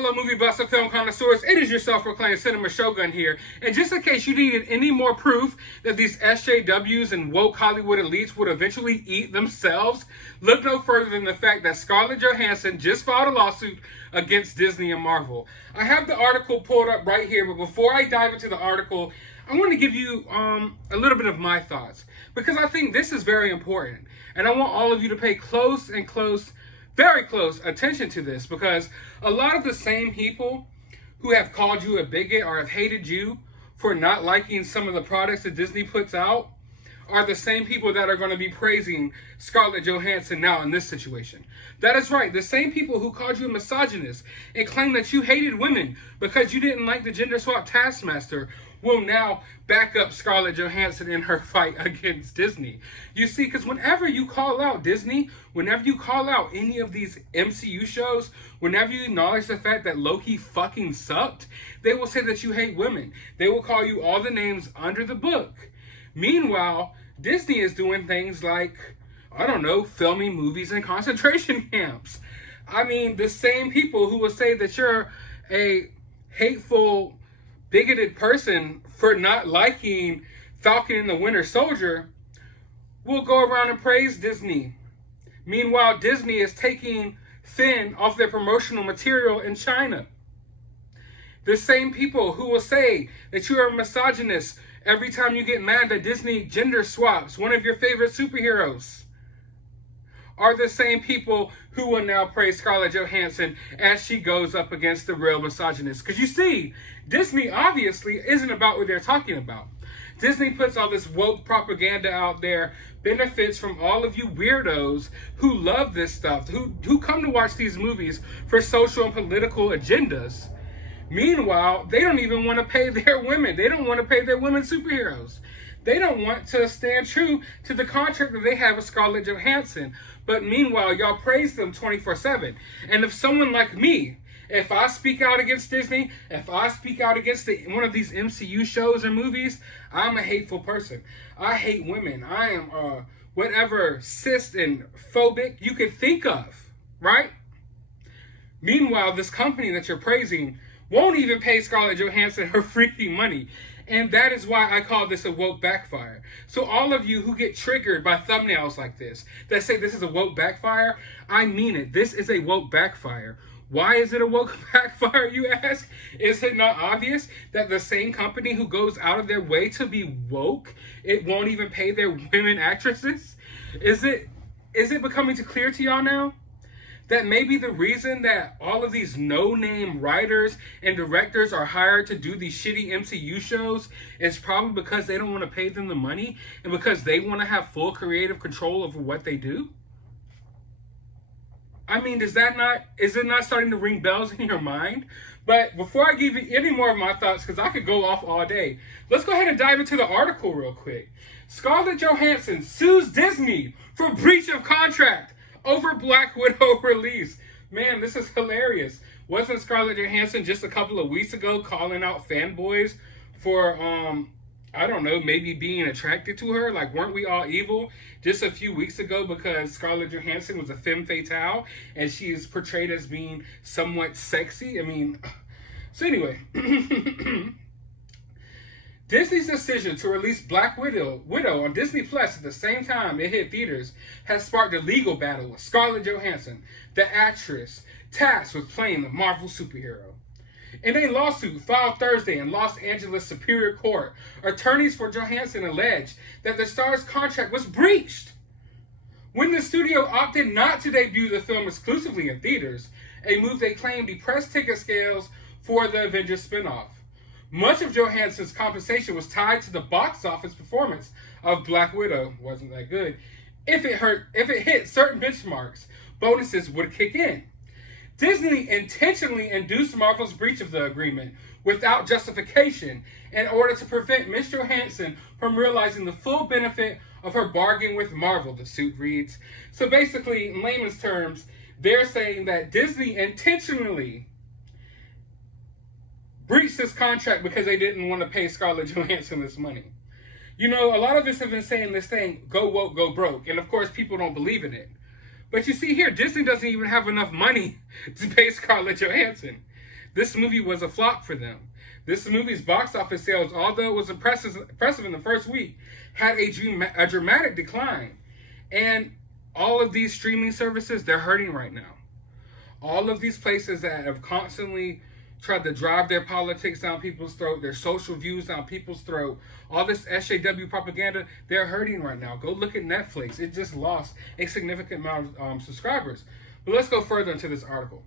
fellow movie buffs and film connoisseurs, it is your self-proclaimed cinema shogun here. And just in case you needed any more proof that these SJWs and woke Hollywood elites would eventually eat themselves, look no further than the fact that Scarlett Johansson just filed a lawsuit against Disney and Marvel. I have the article pulled up right here, but before I dive into the article, I want to give you a little bit of my thoughts, because I think this is very important. And I want all of you to pay very close attention to this, because a lot of the same people who have called you a bigot or have hated you for not liking some of the products that Disney puts out are the same people that are going to be praising Scarlett Johansson now in this situation. That is right. The same people who called you a misogynist and claimed that you hated women because you didn't like the gender swap Taskmaster will now back up Scarlett Johansson in her fight against Disney. You see, because whenever you call out Disney, whenever you call out any of these MCU shows, whenever you acknowledge the fact that Loki fucking sucked, they will say that you hate women. They will call you all the names under the book. Meanwhile, Disney is doing things like, I don't know, filming movies in concentration camps. I mean, the same people who will say that you're a hateful, bigoted person for not liking Falcon and the Winter Soldier will go around and praise Disney. Meanwhile, Disney is taking Finn off their promotional material in China. The same people who will say that you are a misogynist every time you get mad that Disney gender swaps one of your favorite superheroes are the same people who will now praise Scarlett Johansson as she goes up against the real misogynists. Because you see, Disney obviously isn't about what they're talking about. Disney puts all this woke propaganda out there, benefits from all of you weirdos who love this stuff, who come to watch these movies for social and political agendas. Meanwhile, they don't even want to pay their women. They don't want to pay their women superheroes. They don't want to stand true to the contract that they have with Scarlett Johansson. But meanwhile, y'all praise them 24/7. And if someone like me, if I speak out against Disney, if I speak out against one of these MCU shows or movies, I'm a hateful person. I hate women. I am whatever cis and phobic you could think of, right? Meanwhile, this company that you're praising won't even pay Scarlett Johansson her freaking money. And that is why I call this a woke backfire. So all of you who get triggered by thumbnails like this, that say this is a woke backfire, I mean it. This is a woke backfire. Why is it a woke backfire, you ask? Is it not obvious that the same company who goes out of their way to be woke, it won't even pay their women actresses? Is it becoming too clear to y'all now? That maybe the reason that all of these no-name writers and directors are hired to do these shitty MCU shows is probably because they don't want to pay them the money and because they want to have full creative control over what they do? I mean, is it not starting to ring bells in your mind? But before I give you any more of my thoughts, because I could go off all day, let's go ahead and dive into the article real quick. Scarlett Johansson sues Disney for breach of contract over Black Widow release. Man, this is hilarious. Wasn't Scarlett Johansson just a couple of weeks ago calling out fanboys for, I don't know, maybe being attracted to her? Like, weren't we all evil just a few weeks ago because Scarlett Johansson was a femme fatale and she is portrayed as being somewhat sexy? I mean, so anyway. Disney's decision to release Black Widow on Disney Plus at the same time it hit theaters has sparked a legal battle with Scarlett Johansson, the actress tasked with playing the Marvel superhero. In a lawsuit filed Thursday in Los Angeles Superior Court, attorneys for Johansson alleged that the star's contract was breached when the studio opted not to debut the film exclusively in theaters, a move they claimed depressed ticket sales for the Avengers spinoff. Much of Johansson's compensation was tied to the box office performance of Black Widow. Wasn't that good? If it hit certain benchmarks, bonuses would kick in. Disney intentionally induced Marvel's breach of the agreement without justification in order to prevent Ms. Johansson from realizing the full benefit of her bargain with Marvel, the suit reads. So basically, in layman's terms, they're saying that Disney intentionally breached this contract because they didn't want to pay Scarlett Johansson this money. You know, a lot of us have been saying this thing, go woke, go broke. And of course, people don't believe in it. But you see here, Disney doesn't even have enough money to pay Scarlett Johansson. this movie was a flop for them. This movie's box office sales, although it was impressive in the first week, had a dramatic decline. And all of these streaming services, they're hurting right now. All of these places that have constantly tried to drive their politics down people's throat, their social views down people's throat, all this SJW propaganda, they're hurting right now. Go look at Netflix. It just lost a significant amount of subscribers. But let's go further into this article.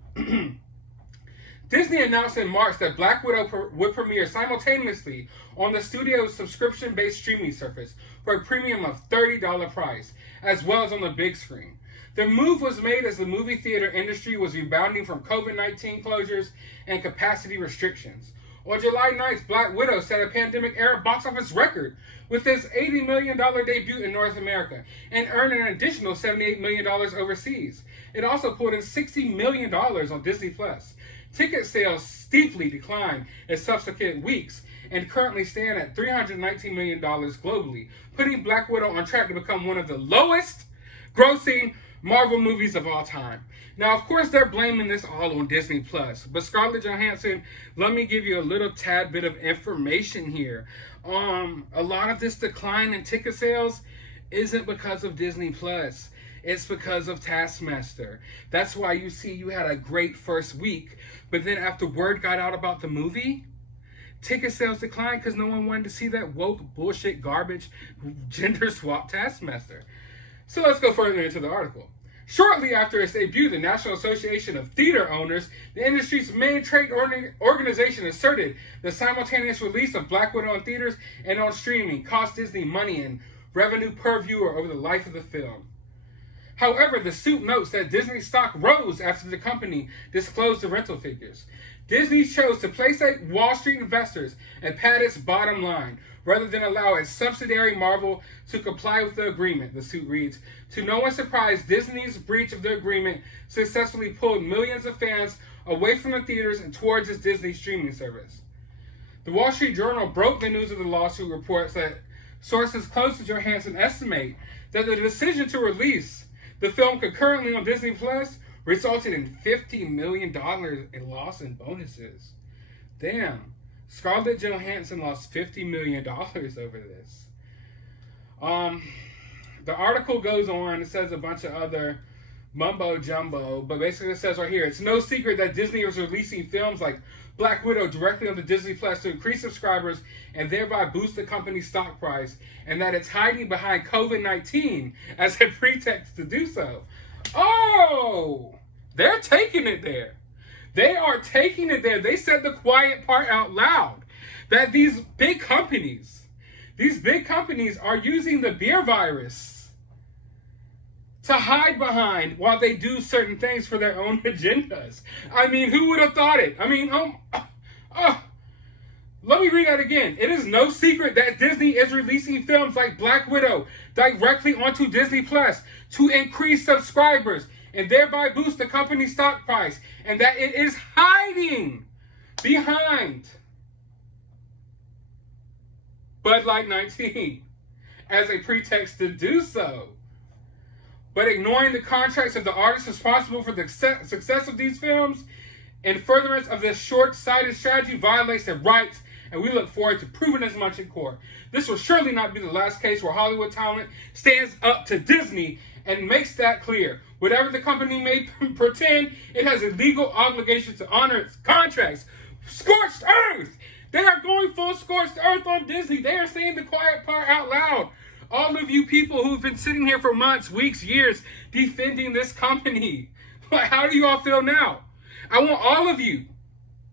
Disney announced in March that Black Widow would premiere simultaneously on the studio's subscription-based streaming service for a premium of $30 price, as well as on the big screen. The move was made as the movie theater industry was rebounding from COVID-19 closures and capacity restrictions. On July 9th, Black Widow set a pandemic-era box office record with its $80 million debut in North America and earned an additional $78 million overseas. It also pulled in $60 million on Disney+. Ticket sales steeply declined in subsequent weeks and currently stand at $319 million globally, putting Black Widow on track to become one of the lowest grossing Marvel movies of all time. Now, of course, they're blaming this all on Disney+, but Scarlett Johansson, let me give you a little tad bit of information here. A lot of this decline in ticket sales isn't because of Disney+. It's because of Taskmaster. That's why you see you had a great first week, but then after word got out about the movie, ticket sales declined because no one wanted to see that woke bullshit garbage gender swap Taskmaster. So let's go further into the article. Shortly after its debut, the National Association of Theater Owners, the industry's main trade organization, asserted the simultaneous release of Black Widow in theaters and on streaming cost Disney money and revenue per viewer over the life of the film. However, the suit notes that Disney's stock rose after the company disclosed the rental figures. Disney chose to placate Wall Street investors and pad its bottom line, rather than allow its subsidiary Marvel to comply with the agreement, the suit reads. To no one's surprise, Disney's breach of the agreement successfully pulled millions of fans away from the theaters and towards its Disney streaming service. The Wall Street Journal broke the news of the lawsuit, reports that sources close to Johansson estimate that the decision to release the film concurrently on Disney Plus resulted in $50 million in loss in bonuses. Damn. Scarlett Johansson lost $50 million over this. The article goes on, it says a bunch of other mumbo jumbo, but basically it says right here, it's no secret that Disney is releasing films like Black Widow directly onto Disney Plus to increase subscribers and thereby boost the company's stock price, and that it's hiding behind COVID-19 as a pretext to do so. Oh, they're taking it there. They are taking it there. They said the quiet part out loud, that these big companies are using the beer virus to hide behind while they do certain things for their own agendas. I mean, who would have thought it? I mean, let me read that again. It is no secret that Disney is releasing films like Black Widow directly onto Disney Plus to increase subscribers and thereby boost the company's stock price, and that it is hiding behind Bud Light 19 as a pretext to do so. But ignoring the contracts of the artists responsible for the success of these films in furtherance of this short-sighted strategy violates their rights, and we look forward to proving as much in court. This will surely not be the last case where Hollywood talent stands up to Disney and makes that clear. Whatever the company may pretend, it has a legal obligation to honor its contracts. Scorched earth! They are going full scorched earth on Disney. They are saying the quiet part out loud. All of you people who've been sitting here for months, weeks, years, defending this company. Like, how do you all feel now? I want all of you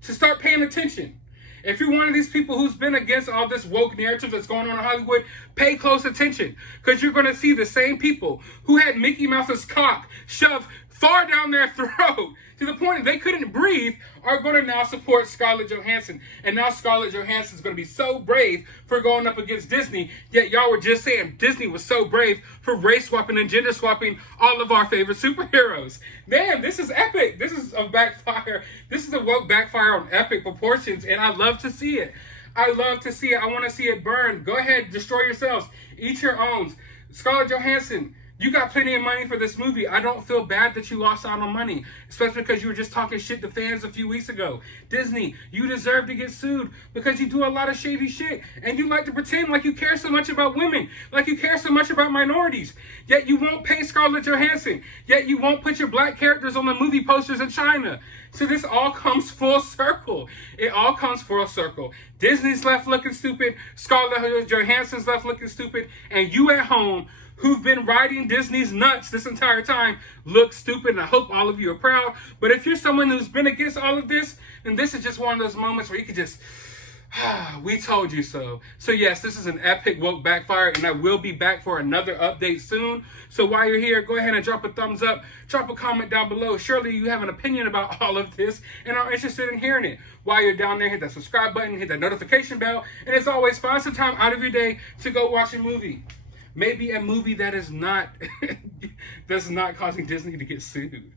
to start paying attention. If you're one of these people who's been against all this woke narrative that's going on in Hollywood, pay close attention, because you're going to see the same people who had Mickey Mouse's cock shoved far down their throat to the point that they couldn't breathe are going to now support Scarlett Johansson. And now Scarlett Johansson is going to be so brave for going up against Disney, yet y'all were just saying Disney was so brave for race swapping and gender swapping all of our favorite superheroes. Man, this is epic. This is a backfire. This is a woke backfire on epic proportions, and I love to see it. I love to see it. I want to see it burn. Go ahead, destroy yourselves. Eat your own. Scarlett Johansson, You got plenty of money for this movie. I don't feel bad that you lost out on money, especially because you were just talking shit to fans a few weeks ago. Disney, you deserve to get sued because you do a lot of shady shit. And you like to pretend like you care so much about women, like you care so much about minorities. Yet you won't pay Scarlett Johansson. Yet you won't put your black characters on the movie posters in China. So this all comes full circle. It all comes full circle. Disney's left looking stupid. Scarlett Johansson's left looking stupid. And you at home, who've been riding Disney's nuts this entire time, look stupid, and I hope all of you are proud. But if you're someone who's been against all of this, then this is just one of those moments where you can just, we told you so. So yes, this is an epic woke backfire, and I will be back for another update soon. So while you're here, go ahead and drop a thumbs up, drop a comment down below. Surely you have an opinion about all of this and are interested in hearing it. While you're down there, hit that subscribe button, hit that notification bell, and as always, find some time out of your day to go watch a movie. Maybe a movie that is not that's not causing Disney to get sued.